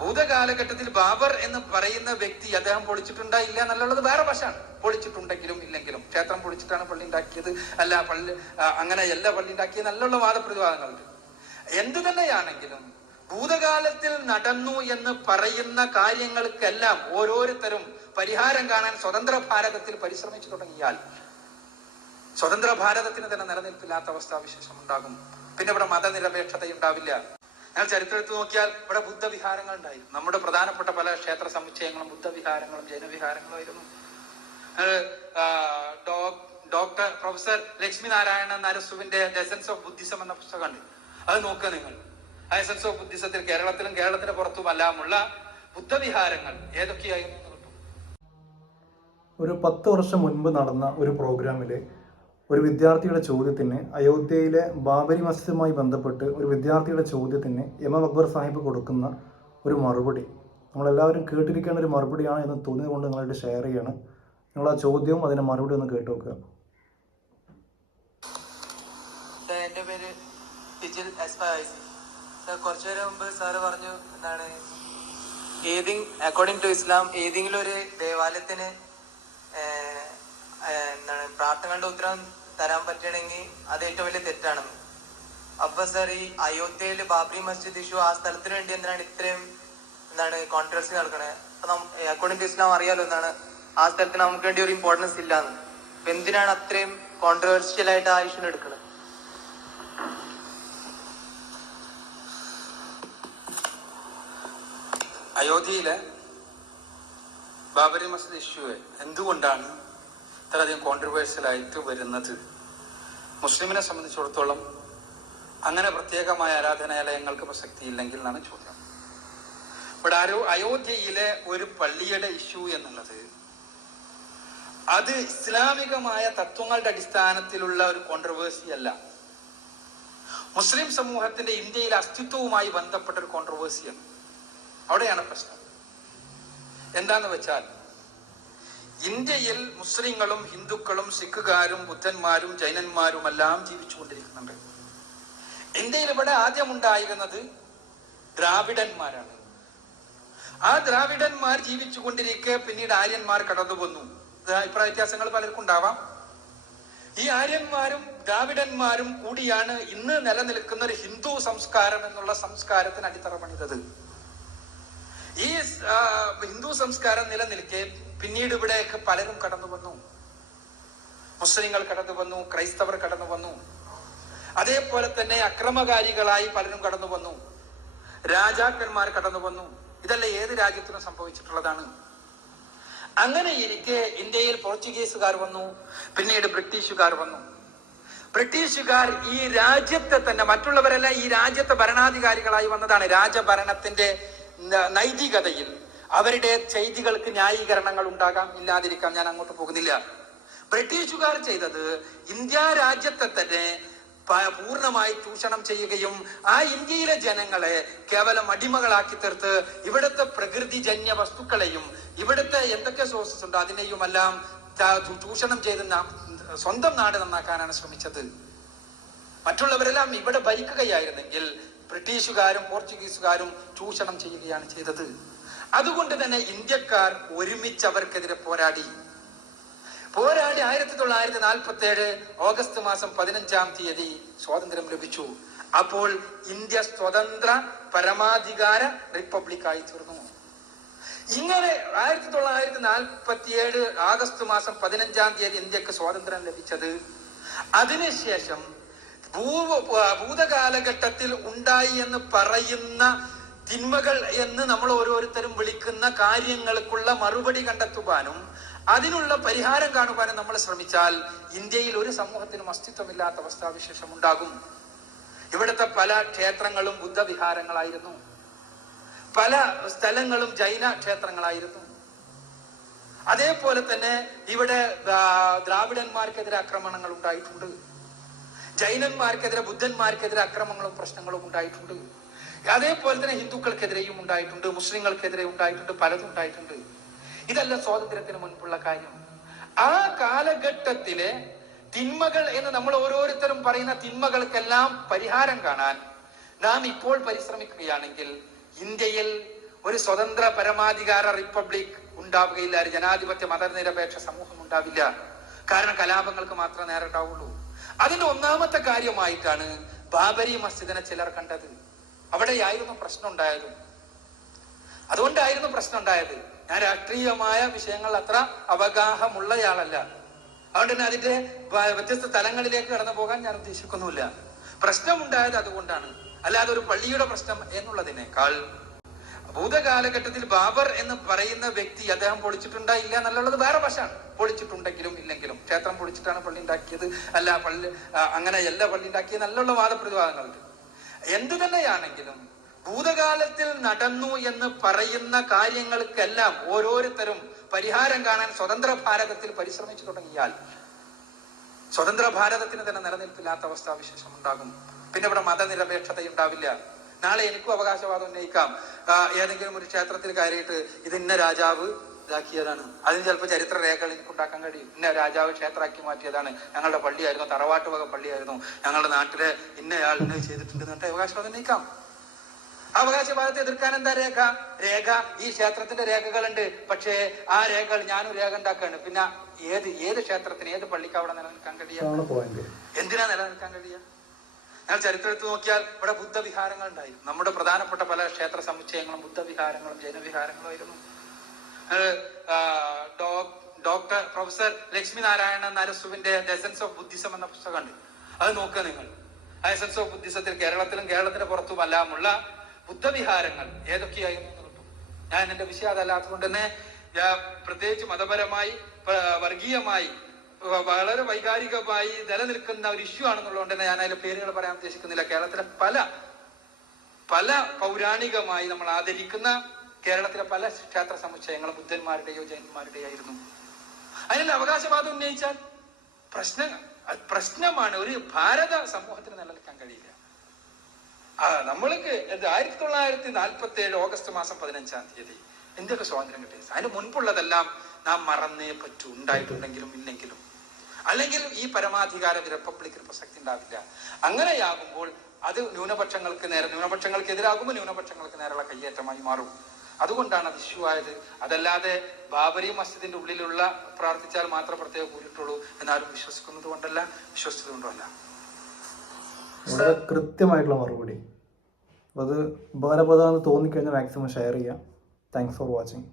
ഭൂതകാലഘട്ടത്തിൽ ബാബർ എന്ന് പറയുന്ന വ്യക്തി അദ്ദേഹം പൊളിച്ചിട്ടുണ്ടായില്ല എന്നുള്ളത് വേറെ വശമാണ്. പൊളിച്ചിട്ടുണ്ടെങ്കിലും ഇല്ലെങ്കിലും. ക്ഷേത്രം പൊളിച്ചിട്ടാണ് പള്ളി ഉണ്ടാക്കിയത്. അല്ല പള്ളി അങ്ങനെ എല്ലാ പള്ളി ഉണ്ടാക്കിയത് നല്ലുള്ള വാദപ്രതിവാദങ്ങളുണ്ട്. എന്തു തന്നെയാണെങ്കിലും ഭൂതകാലത്തിൽ നടന്നു എന്ന് പറയുന്ന കാര്യങ്ങൾക്കെല്ലാം ഓരോരുത്തരും പരിഹാരം കാണാൻ സ്വതന്ത്ര ഭാരതത്തിൽ പരിശ്രമിച്ചു തുടങ്ങിയാൽ സ്വതന്ത്ര ഭാരതത്തിന് തന്നെ നിലനിൽപ്പില്ലാത്ത അവസ്ഥാവിശേഷം ഉണ്ടാകും പിന്നെ ഇവിടെ മതനിരപേക്ഷത ഞങ്ങൾ ചരിത്രത്തിൽ നോക്കിയാൽ ഇവിടെ ബുദ്ധവിഹാരങ്ങൾ ഉണ്ടായിരുന്നു നമ്മുടെ പ്രധാനപ്പെട്ട പല ക്ഷേത്ര സമുച്ചയങ്ങളും ബുദ്ധവിഹാരങ്ങളും ജൈനവിഹാരങ്ങളും ആയിരുന്നു. ഡോക്ടർ പ്രൊഫസർ ലക്ഷ്മി നാരായണ നരസുവിന്റെ എസൻസ് ഓഫ് ബുദ്ധിസം എന്ന പുസ്തകമുണ്ട്. അത് നോക്കുക നിങ്ങൾ. ആ എസൻസ് ഓഫ് ബുദ്ധിസത്തിൽ കേരളത്തിലും കേരളത്തിന് പുറത്തുമെല്ലാമുള്ള ബുദ്ധവിഹാരങ്ങൾ ഏതൊക്കെയായിരുന്നു ഒരു പത്ത് വർഷം മുൻപ് നടന്ന ഒരു പ്രോഗ്രാമിൽ ഒരു വിദ്യാർത്ഥിയുടെ ചോദ്യത്തിന് അയോധ്യയിലെ ബാബരി മസ്ജിദുമായി ബന്ധപ്പെട്ട് ഒരു വിദ്യാർത്ഥിയുടെ ചോദ്യത്തിന് എം എം അക്ബർ സാഹിബ് കൊടുക്കുന്ന ഒരു മറുപടി. നമ്മളെല്ലാവരും കേട്ടിരിക്കേണ്ട ഒരു മറുപടിയാണ് എന്ന് തോന്നിയത് കൊണ്ട് നിങ്ങളായിട്ട് ഷെയർ ചെയ്യണം. നിങ്ങൾ ആ ചോദ്യവും അതിന്റെ മറുപടി ഒന്ന് കേട്ടു നോക്കുക. എന്റെ പേര് ഫിജിൽ എസ്പായസ് സർ മുമ്പ് സാറ് പറഞ്ഞു എന്താണ് ഏതിങ് അക്കോർഡിംഗ് ടു ഇസ്ലാം ഏതെങ്കിലും ഒരു ദേവാലയത്തിന് എന്താണ് പ്രാർത്ഥനകളുടെ ഉത്തരം തരാൻ പറ്റണമെങ്കിൽ അത് ഏറ്റവും വലിയ തെറ്റാണ്. അപ്പൊ സർ ഈ അയോധ്യയിൽ ബാബറി മസ്ജിദ് ഇഷ്യൂ ആ സ്ഥലത്തിന് വേണ്ടി എന്തിനാണ് ഇത്രയും എന്താണ് കോൺട്രവേഴ്സി നടക്കണേ? അക്കോർഡിംഗ് ടു ഇസ്ലാം അറിയാലോ എന്നാണ് ആ സ്ഥലത്തിന് നമുക്ക് വേണ്ടി ഒരു ഇമ്പോർട്ടൻസ് ഇല്ലാന്ന്. അപ്പൊ എന്തിനാണ് അത്രയും കോൺട്രവേഴ്സ്യൽ ആയിട്ട് ആ ഇഷ്യൂ എടുക്കുന്നത് അയോധ്യയിലെ ബാബരി മസ്ജിദ് ഇഷ്യൂ എന്തുകൊണ്ടാണ് ഇത്രയധികം കോൺട്രവേഴ്സ്യൽ ആയിട്ട് വരുന്നത്. മുസ്ലിമിനെ സംബന്ധിച്ചിടത്തോളം അങ്ങനെ പ്രത്യേകമായ ആരാധനാലയങ്ങൾക്ക് പ്രസക്തിയില്ലെങ്കിൽ എന്നാണ് ചോദ്യം. ഇവിടെ ആരോ അയോധ്യയിലെ ഒരു പള്ളിയുടെ ഇഷ്യൂ എന്നുള്ളത് അത് ഇസ്ലാമികമായ തത്വങ്ങളുടെ അടിസ്ഥാനത്തിലുള്ള ഒരു കോൺട്രവേഴ്സി അല്ല. മുസ്ലിം സമൂഹത്തിന്റെ ഇന്ത്യയിലെ അസ്തിത്വവുമായി ബന്ധപ്പെട്ട ഒരു കോൺട്രവേഴ്സിയാണ് അവിടെയാണ് പ്രശ്നം. എന്താന്ന് വെച്ചാൽ ഇന്ത്യയിൽ മുസ്ലിങ്ങളും ഹിന്ദുക്കളും സിഖുകാരും ബുദ്ധന്മാരും ജൈനന്മാരും എല്ലാം ജീവിച്ചുകൊണ്ടിരിക്കുന്നുണ്ട്. ഇന്ത്യയിൽ ഇവിടെ ആദ്യം ഉണ്ടായിരുന്നത് ദ്രാവിഡന്മാരാണ്. ആ ദ്രാവിഡന്മാർ ജീവിച്ചുകൊണ്ടിരിക്കെ പിന്നീട് ആര്യന്മാർ കടന്നു വന്നു. അഭിപ്രായ വ്യത്യാസങ്ങൾ പലർക്കും ഉണ്ടാവാം. ഈ ആര്യന്മാരും ദ്രാവിഡന്മാരും കൂടിയാണ് ഇന്ന് നിലനിൽക്കുന്ന ഒരു ഹിന്ദു സംസ്കാരം എന്നുള്ള സംസ്കാരത്തിന് അടിത്തറ പണിതത്. ഈ ഹിന്ദു സംസ്കാരം നിലനിൽക്കെ പിന്നീട് ഇവിടെയൊക്കെ പലരും കടന്നു വന്നു. മുസ്ലിങ്ങൾ കടന്നു വന്നു ക്രൈസ്തവർ കടന്നു വന്നു. അതേപോലെ തന്നെ അക്രമകാരികളായി പലരും കടന്നു വന്നു. രാജാക്കന്മാർ കടന്നു വന്നു. ഇതല്ല ഏത് രാജ്യത്തിനും സംഭവിച്ചിട്ടുള്ളതാണ്. അങ്ങനെ ഇരിക്കെ ഇന്ത്യയിൽ പോർച്ചുഗീസുകാർ വന്നു പിന്നീട് ബ്രിട്ടീഷുകാർ വന്നു. ബ്രിട്ടീഷുകാർ ഈ രാജ്യത്തെ തന്നെ മറ്റുള്ളവരെല്ലാം ഈ രാജ്യത്തെ ഭരണാധികാരികളായി വന്നതാണ് രാജഭരണത്തിന്റെ നൈതികതയിൽ അവരുടെ ചെയ്തികൾക്ക് ന്യായീകരണങ്ങൾ ഉണ്ടാകാം ഇല്ലാതിരിക്കാം ഞാൻ അങ്ങോട്ട് പോകുന്നില്ല. ബ്രിട്ടീഷുകാർ ചെയ്തത് ഇന്ത്യ രാജ്യത്തെ തന്നെ പൂർണമായി ചൂഷണം ചെയ്യുകയും ആ ഇന്ത്യയിലെ ജനങ്ങളെ കേവലം അടിമകളാക്കി തീർത്ത് ഇവിടുത്തെ പ്രകൃതിജന്യ വസ്തുക്കളെയും ഇവിടുത്തെ എന്തൊക്കെ സോഴ്സസ് ഉണ്ടോ അതിനെയും എല്ലാം ചൂഷണം ചെയ്ത് സ്വന്തം നാട് നന്നാക്കാനാണ് ശ്രമിച്ചത്. മറ്റുള്ളവരെല്ലാം ഇവിടെ ഭരിക്കുകയായിരുന്നെങ്കിൽ ബ്രിട്ടീഷുകാരും പോർച്ചുഗീസുകാരും ചൂഷണം ചെയ്യുകയാണ് ചെയ്തത്. അതുകൊണ്ട് തന്നെ ഇന്ത്യക്കാർ ഒരുമിച്ച് അവർക്കെതിരെ പോരാടി. പോരാടി ആയിരത്തി തൊള്ളായിരത്തി നാൽപ്പത്തി ഏഴ് ഓഗസ്റ്റ് മാസം പതിനഞ്ചാം തീയതി സ്വാതന്ത്ര്യം ലഭിച്ചു. അപ്പോൾ ഇന്ത്യ സ്വതന്ത്ര പരമാധികാര റിപ്പബ്ലിക്കായി തീർന്നു. ഇങ്ങനെ ആയിരത്തി തൊള്ളായിരത്തി നാൽപ്പത്തി ഏഴ് ആഗസ്റ്റ് മാസം പതിനഞ്ചാം തീയതി ഇന്ത്യയ്ക്ക് സ്വാതന്ത്ര്യം ലഭിച്ചത്. അതിനുശേഷം ഭൂ ഭൂതകാലഘട്ടത്തിൽ ഉണ്ടായി എന്ന് പറയുന്ന തിന്മകൾ എന്ന് നമ്മൾ ഓരോരുത്തരും വിളിക്കുന്ന കാര്യങ്ങൾക്കുള്ള മറുപടി കണ്ടെത്തുവാനും അതിനുള്ള പരിഹാരം കാണുവാനും നമ്മൾ ശ്രമിച്ചാൽ ഇന്ത്യയിൽ ഒരു സമൂഹത്തിനും അസ്തിത്വമില്ലാത്ത അവസ്ഥാവിശേഷം ഉണ്ടാകും ഇവിടുത്തെ പല ക്ഷേത്രങ്ങളും ബുദ്ധവിഹാരങ്ങളായിരുന്നു. പല സ്ഥലങ്ങളും ജൈന ക്ഷേത്രങ്ങളായിരുന്നു. അതേപോലെ തന്നെ ഇവിടെ ദ്രാവിഡന്മാർക്കെതിരെ ആക്രമണങ്ങൾ ഉണ്ടായിട്ടുണ്ട്. ജൈനന്മാർക്കെതിരെ ബുദ്ധന്മാർക്കെതിരെ അക്രമങ്ങളും പ്രശ്നങ്ങളും ഉണ്ടായിട്ടുണ്ട്. അതേപോലെ തന്നെ ഹിന്ദുക്കൾക്കെതിരെയും ഉണ്ടായിട്ടുണ്ട് മുസ്ലിങ്ങൾക്കെതിരെ ഉണ്ടായിട്ടുണ്ട് പലതും ഉണ്ടായിട്ടുണ്ട്. ഇതല്ല സ്വാതന്ത്ര്യത്തിന് മുൻപുള്ള കാര്യം. ആ കാലഘട്ടത്തിലെ തിന്മകൾ എന്ന് നമ്മൾ ഓരോരുത്തരും പറയുന്ന തിന്മകൾക്കെല്ലാം പരിഹാരം കാണാൻ നാം ഇപ്പോൾ പരിശ്രമിക്കുകയാണെങ്കിൽ ഇന്ത്യയിൽ ഒരു സ്വതന്ത്ര പരമാധികാര റിപ്പബ്ലിക് ഉണ്ടാവുകയില്ല. ഒരു ജനാധിപത്യ മതനിരപേക്ഷ സമൂഹം ഉണ്ടാവില്ല. കാരണം കലാപങ്ങൾക്ക് മാത്രമേ നേരെ ഉണ്ടാവുള്ളൂ. അതിന്റെ ഒന്നാമത്തെ കാര്യമായിട്ടാണ് ബാബരി മസ്ജിദിനെ ചിലർ കണ്ടത്. അവിടെയായിരുന്നു പ്രശ്നം ഉണ്ടായതും. അതുകൊണ്ടായിരുന്നു പ്രശ്നം ഉണ്ടായത്. ഞാൻ രാഷ്ട്രീയമായ വിഷയങ്ങൾ അത്ര അവഗാഹമുള്ളയാളല്ല. അതുകൊണ്ട് തന്നെ അതിന്റെ വ്യത്യസ്ത തലങ്ങളിലേക്ക് കടന്നു പോകാൻ ഞാൻ ഉദ്ദേശിക്കുന്നുമില്ല. പ്രശ്നമുണ്ടായത് അതുകൊണ്ടാണ്. അല്ലാതെ ഒരു പള്ളിയുടെ പ്രശ്നം എന്നുള്ളതിനേക്കാൾ ഭൂതകാലഘട്ടത്തിൽ ബാബർ എന്ന് പറയുന്ന വ്യക്തി അദ്ദേഹം പൊളിച്ചിട്ടുണ്ടായില്ല എന്നുള്ളത് വേറെ വശമാണ്. പൊളിച്ചിട്ടുണ്ടെങ്കിലും ഇല്ലെങ്കിലും. ക്ഷേത്രം പൊളിച്ചിട്ടാണ് പള്ളി ഉണ്ടാക്കിയത്. അല്ല പള്ളി ആ, അങ്ങനെ എല്ലാ പള്ളി ഉണ്ടാക്കിയത് നല്ലുള്ള വാദപ്രതിവാദങ്ങളുണ്ട്. എന്തു തന്നെയാണെങ്കിലും ഭൂതകാലത്തിൽ നടന്നു എന്ന് പറയുന്ന കാര്യങ്ങൾക്കെല്ലാം ഓരോരുത്തരും പരിഹാരം കാണാൻ സ്വതന്ത്ര ഭാരതത്തിൽ പരിശ്രമിച്ചു തുടങ്ങിയാൽ സ്വതന്ത്ര ഭാരതത്തിന് തന്നെ നിലനിൽപ്പില്ലാത്ത അവസ്ഥാവിശേഷം ഉണ്ടാകും പിന്നെ ഇവിടെ മതനിരപേക്ഷത ഉണ്ടാവില്ല നാളെ എനിക്കും അവകാശവാദം ഉന്നയിക്കാം. ഏതെങ്കിലും ഒരു ക്ഷേത്രത്തിൽ കയറിയിട്ട് ഇത് ഇന്ന രാജാവ് ഇതാക്കിയതാണ്. അതിന് ചിലപ്പോൾ ചരിത്ര രേഖകൾ എനിക്ക് ഉണ്ടാക്കാൻ കഴിയും. ഇന്ന രാജാവ് ക്ഷേത്രമാക്കി മാറ്റിയതാണ്. ഞങ്ങളുടെ പള്ളിയായിരുന്നു തറവാട്ട് വക പള്ളിയായിരുന്നു. ഞങ്ങളുടെ നാട്ടിലെ ഇന്നയാൾ ഇന്ന ചെയ്തിട്ടുണ്ട് എന്നിട്ട് അവകാശവാദം നീക്കാം അവകാശവാദത്തെ എതിർക്കാൻ എന്താ രേഖ? രേഖ ഈ ക്ഷേത്രത്തിന്റെ രേഖകളുണ്ട്. പക്ഷേ ആ രേഖകൾ ഞാനും രേഖ ഉണ്ടാക്കാണ് പിന്നെ ഏത് ഏത് ക്ഷേത്രത്തിന് ഏത് പള്ളിക്ക് അവിടെ നിലനിൽക്കാൻ കഴിയുക പോയിന്റ് എന്തിനാ നിലനിൽക്കാൻ കഴിയുക ഞങ്ങൾ ചരിത്രത്തിൽ നോക്കിയാൽ ഇവിടെ ബുദ്ധവിഹാരങ്ങൾ ഉണ്ടായിരുന്നു നമ്മുടെ പ്രധാനപ്പെട്ട പല ക്ഷേത്ര സമുച്ചയങ്ങളും ബുദ്ധവിഹാരങ്ങളും ജൈനവിഹാരങ്ങളും ആയിരുന്നു. ഡോക്ടർ പ്രൊഫസർ ലക്ഷ്മി നാരായണ നരസുവിന്റെ എസൻസ് ഓഫ് ബുദ്ധിസം എന്ന പുസ്തകമുണ്ട്. അത് നോക്കുക നിങ്ങൾ. എസൻസ് ഓഫ് ബുദ്ധിസത്തിൽ കേരളത്തിലും കേരളത്തിന് പുറത്തുമെല്ലാമുള്ള ബുദ്ധവിഹാരങ്ങൾ ഏതൊക്കെയായിരുന്നു ഞാൻ എന്റെ വിഷയം അതല്ലാത്തതുകൊണ്ട് തന്നെ പ്രത്യേകിച്ച് മതപരമായി വർഗീയമായി വളരെ വൈകാരികമായി നിലനിൽക്കുന്ന ഒരു ഇഷ്യൂ ആണെന്നുള്ളതുകൊണ്ട് തന്നെ ഞാൻ അതിലെ പേരുകൾ പറയാൻ ഉദ്ദേശിക്കുന്നില്ല. കേരളത്തിലെ പല പല പൗരാണികമായി നമ്മൾ ആദരിക്കുന്ന കേരളത്തിലെ പല ക്ഷേത്ര സമുച്ചയങ്ങളും ബുദ്ധന്മാരുടെയോ ജൈനന്മാരുടെയോ ആയിരുന്നു അതിനുള്ള അവകാശവാദം ഉന്നയിച്ചാൽ പ്രശ്ന പ്രശ്നമാണ് ഒരു ഭാരത സമൂഹത്തിന് നിലനിൽക്കാൻ കഴിയില്ല. ആ നമ്മൾക്ക് ആയിരത്തി തൊള്ളായിരത്തി നാൽപ്പത്തി ഏഴ് ഓഗസ്റ്റ് മാസം പതിനഞ്ചാം തീയതി എന്തൊക്കെ സ്വാതന്ത്ര്യം കിട്ടിയത് അതിന് മുൻപുള്ളതെല്ലാം നാം മറന്നേ പറ്റൂ. ഉണ്ടായിട്ടുണ്ടെങ്കിലും ഇല്ലെങ്കിലും. അല്ലെങ്കിൽ ഈ പരമാധികാര റിപ്പബ്ലിക്കിന് പ്രസക്തി ഉണ്ടാവില്ല. അങ്ങനെയാകുമ്പോൾ അത് ന്യൂനപക്ഷങ്ങൾക്ക് നേരെ ന്യൂനപക്ഷങ്ങൾക്ക് എതിരാകുമ്പോൾ ന്യൂനപക്ഷങ്ങൾക്ക് നേരെയുള്ള കയ്യേറ്റമായി മാറും. അതുകൊണ്ടാണ് അത് ഇഷ്യൂ ആയത്. അതല്ലാതെ ബാബരി മസ്ജിദിന്റെ ഉള്ളിലുള്ള പ്രാർത്ഥിച്ചാൽ മാത്രം പ്രത്യേക കൂടിയിട്ടുള്ളൂ എന്നാലും വിശ്വസിക്കുന്നത് കൊണ്ടല്ല വിശ്വസിച്ചത് കൊണ്ടല്ല. കൃത്യമായിട്ടുള്ള മറുപടി. അത് ഉപകാരപ്രദമാണെന്ന് തോന്നിക്കഴിഞ്ഞാൽ മാക്സിമം ഷെയർ ചെയ്യാം. Thanks for watching